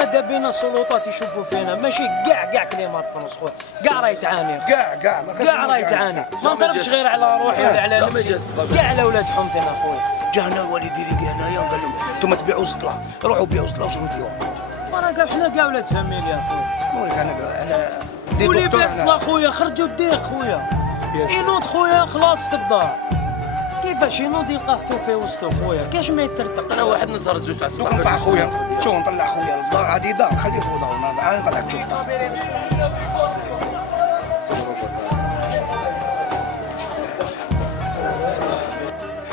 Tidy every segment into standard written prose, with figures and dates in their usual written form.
ماذا بينا السلطات يشوفوا فينا ماشي كاع كلمات فرنسا خويا كاع راهي تعاني كاع راهي تعاني ما نضربش غير على روحي ولا على نفسي كاع على ولاد حومتنا خويا جانا والدي اللي هنايا قال لهم انتم تبيعوا الزطله روحوا بيعوا الزطله وشرو ديوها وانا كاع حنا كاع ولاد فاميليا خويا نوريك انا ولي بيع الزطله خويا خرجوا الديق خويا ينوض خويا خلاص الدار كيفاش ينوض يلقى خطو في وسطو خويا كاش ما يترتق انا واحد نصهر زوج تاع الصباح نطلع خويا شوف نطلع خويا للدار هذه دار خليه فوق دار انا نطلعك تشوف دار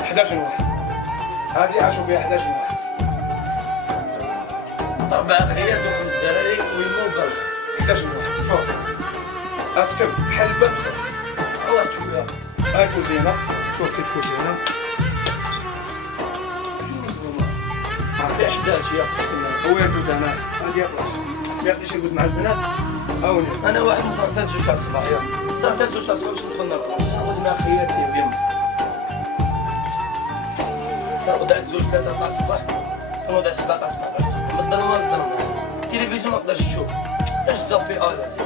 11 واحد هذه عاشوا فيها 11 واحد 4 خيات و5 دراري والموبايل 11 واحد شوف افتم بحال الباب دخلت الله تشوف هاي كوزينه شوف تيت كوزينه ب 11 يا هو يدود هنا هذه بلاصه ما يقدرش يقعد مع البنات هاوني انا واحد نصهر حتى زوج تاع الصباح صار حتى زوج تاع الصباح باش ندخل نرقص ودنا خياتي بيم نرقد على الزوج 3 تاع الصباح نوض على 7 تاع الصباح من الظلمه للظلمه التلفزيون ما نقدرش نشوف باش زابي لازم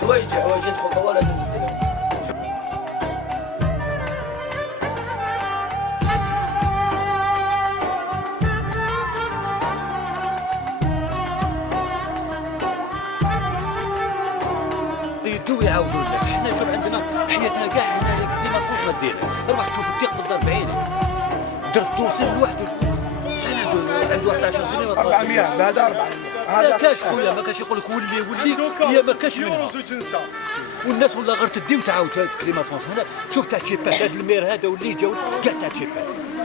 حوايجي ندخل طوال لازم نديرهم يدو يعاودوا الناس حنا شوف عندنا حياتنا كاع هنايا كيما تقول ديرها روح تشوف الديق بالدار بعينك درت توصل لوحده شحال عنده 11 سنه ولا 400 هذا 400 ما كاش خويا ما كاش يقول لك ولي هي ما كاش منها والناس ولا غير تدي وتعاود كلمه فرنسا هنا شوف تاع تشيبات هذا المير هذا واللي جاو كاع تاع تشيبات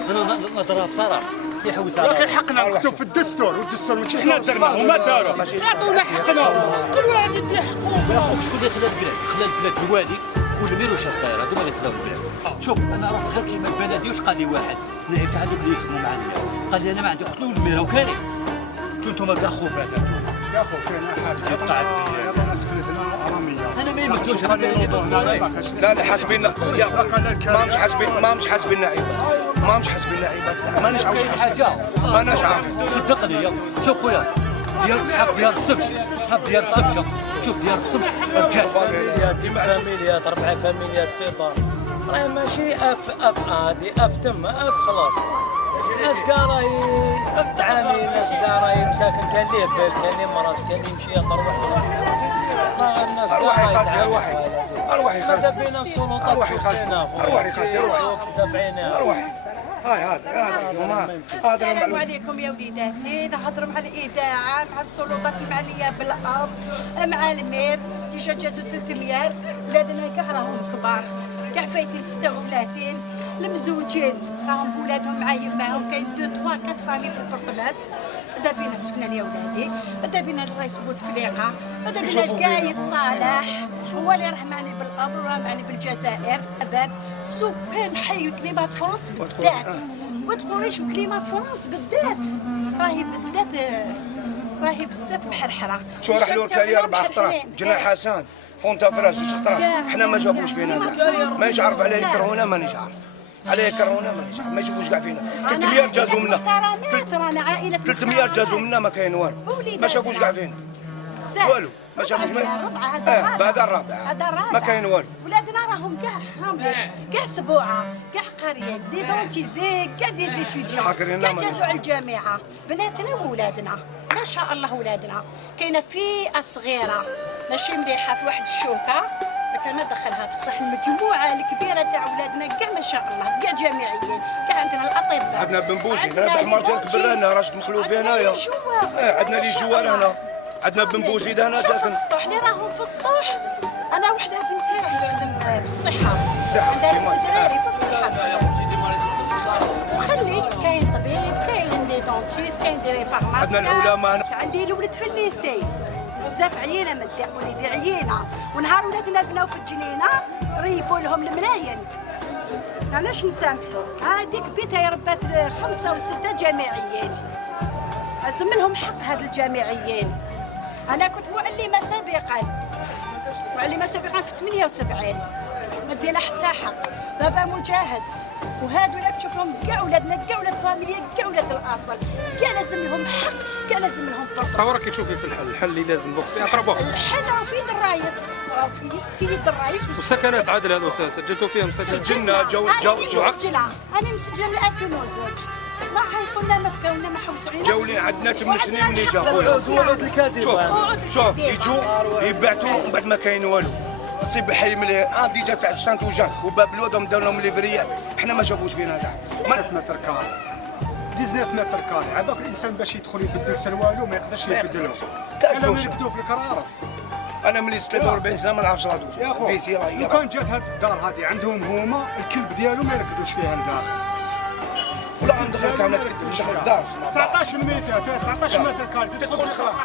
انا نضربها بصراحه يحوس يا اخي حقنا مكتوب في الدستور والدستور ماشي حنا درنا هما داروا يعطونا حقنا كل واحد يدي حقه شكون اللي خلى البلاد الوالي والمير وشاف الطياره هذوما اللي خلاو البلاد شوف انا رحت غير كيما البلدي واش قال لي واحد من تاع هذوك اللي يخدموا مع المير قال لي انا ما عندي قتلوا المير وكاري انتم كاع خوبات يا خو كاين حاجه يلا ناس كلتنا اراميه انا ما يمكنش لا لا حاسبين يا ماهمش حاسبين عباد ماهمش حاسبين عباد ماناش عاوش حاسبين ماناش عارفين صدقني شوف خويا ديال صحاب ديال السبش شوف ديال السبش رجال فاميليات فاميليات 4 فاميليات في دار راه ماشي اف هادي اف تم اف خلاص ناس كاع راهي تعاني ناس كاع راهي مساكن كان ليه بال كان ليه مرض كان ليه يمشي يطر وحده الناس كاع راهي ارواحي هذا بينا السلطات ارواحي خالتي ارواحي هذا السلام عليكم يا وليداتي نهضروا مع الاذاعه مع السلطات المعنيه بالامر مع المير ديجا جازوا 300 ولادنا كاع راهم كبار كاع فايتين 36 المزوجين راهم بولادهم معايا معاهم كاين 2 3 4 فامي في البرطمات هذا بين السكنان يا ولادي هذا بين الرئيس بوتفليقه هذا بين القايد صالح هو اللي راه معني بالامر وراه معني بالجزائر باب سكان حي كلمات فرنسا بالذات وتقوليش كلمات فرنسا بالذات راهي بزاف محرحره شو راح له كاري 4 خطرات جناح حسن فونتا فراس 2 خطرات حنا ما جابوش فينا مانيش عارف علاه يكرهونا مانيش عارف علاه يكرهونا مانيش عارف ما يشوفوش كاع فينا 300 جازوا منا 300 جازوا منا ما كاين والو ما شافوش كاع فينا والو ما شافوش هذا الرابع ما كاين والو ولادنا راهم كاع كاع سبوعه كاع قريه دي دونتيز دي كاع دي زيتيديون كاع جازوا على الجامعه بناتنا وولادنا ما شاء الله ولادنا كاينه فئه صغيره ماشي مليحه في واحد الشوكه ما كان ندخلها بصح المجموعه الكبيره تاع ولادنا كاع ما شاء الله كاع جامعيين كاع عندنا الاطباء عندنا بن بوزي هنا حمار جاك برانا راشد مخلوف هنايا عندنا لي جوار هنا عندنا بن بوزيد هنا ساكن السطوح اللي راهم في السطوح انا وحده بنتي تخدم في الصحه عندها دراري في الصحه وخلي كاين طبيب كاين دي دونتيست كاين دي فارماسيان عندنا العلماء عندي الولد في الليسي بزاف عيينه من الداء وليدي عيينه ونهار ولادنا بناو في الجنينه ريبوا لهم الملاين علاش نسامحوا هذيك بنتها ربات 5 و6 جامعيين لازم لهم حق هاد الجامعيين انا كنت معلمه سابقا في 78 ما دينا حتى حق بابا مجاهد وهادو اللي تشوفهم كاع ولادنا كاع ولاد فاميليا كاع ولاد الاصل كاع لازم لهم حق كاع لازم لهم طرق. تصور كي تشوفي في الحل اللي لازم دوك فيه اطربوه. الحل راه في يد الرئيس، راه في يد السيد الرئيس. والسكنات عادل هذو سجلتوا فيهم سكنات؟ سجلنا جو مسجلة، أنا مسجلة 2002. ما حيكون لا مسكن ولا ما حوسوا علينا. جولين عندنا 8 سنين من جا خويا. شوف يجوا يبعثوا ومن بعد ما كاين والو. تصيب حي ملي ديجا تاع سانت وجان وباب الودهم داو لهم ليفريات، حنا ما شافوش فينا كاع. 19 متر كاري 19 متر كاري، عباك الانسان باش يدخل يبدل سروالو ما يقدرش يبدلو. انا نرقدو في الكرارس. انا ملي 43 سنه ما نعرفش راه يا خو لو كان جات هاد الدار هادي عندهم هما الكلب ديالو ما يرقدوش فيها لداخل. ولا ندخل كامله ندخل الدار 19 متر فيها 19 متر كاري تدخل خلاص.